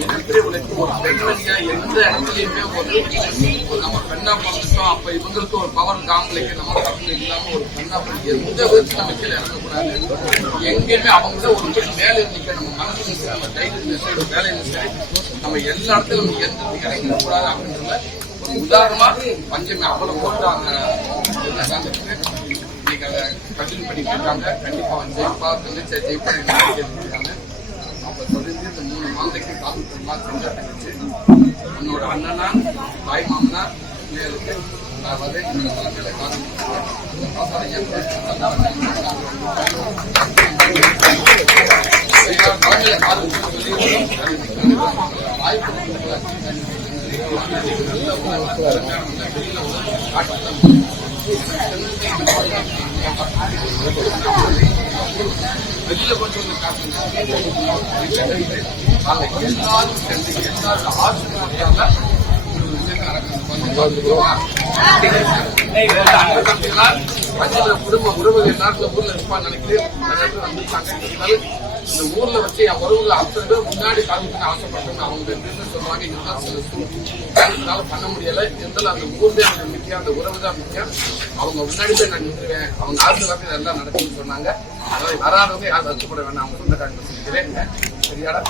மிகப்பெரிய உழைப்பு. ஒரு பெண்மணியா எந்த இடத்துலயுமே ஒரு நம்ம பெண்ணா பார்த்துட்டோம், அப்ப இவங்களுக்கு ஒரு பவர் காம்பளைக்கு நம்ம பக்கம் இல்லாம ஒரு பெண்ணா எந்த விதத்துல நம்ம கீழே இறங்கக்கூடாது. எங்கேயுமே அவங்க ஒரு பெண் மேலே நிக்க நம்ம மனசுல சரி, நம்ம தைரியத்துல சரி, வேலையில சரி, நம்ம எல்லா இடத்துலும் எந்த இறங்கிடக்கூடாது அப்படின்றத ஒரு உதாரணமா பஞ்சமி அவ்வளவு போட்டு அவங்க இன்னைக்கு அதை கண்டினியூ பண்ணிட்டு இருக்காங்க. கண்டிப்பா ஜெயிப்பா ஜெயிப்பா இருக்காங்க. அப்ப தொடர்ந்து இந்த 3 மாதத்துக்கு காலத்துமா செஞ்சா தங்கச்சு உன்னோட அண்ணனா தாய் மாமனா பிள்ளைகளுக்கு நான் வந்து என்னோட தலைமையில வெளியில கொஞ்சம் எல்லாரும் சேர்ந்து எல்லாரும் ஆட்சியால குடும்ப உறவுகள் எல்லாரும் ஊர்ல இருப்பான்னு நினைக்கிறேன். இந்த ஊர்ல வச்சு என் உறவுகள் அத்தனை பேர் முன்னாடி காமிக்கணும்னு ஆசைப்பட்டேன். அவங்க சொல்லுவாங்க இருந்தாலும் பண்ண முடியல. இருந்தாலும் அந்த ஊர் தான் எனக்கு முக்கியம், அந்த உறவு தான் முக்கியம். அவங்க முன்னாடி போய் நான் நின்றுவேன், அவங்க ஆசீர்வாதம் எல்லாம் நடக்கும்னு சொன்னாங்க. அதாவது வராதவங்க யாரும் வருத்தப்பட வேண்டாம், அவங்க சொந்தக்காரங்க சொல்லிக்கிறேன். சரியாடா?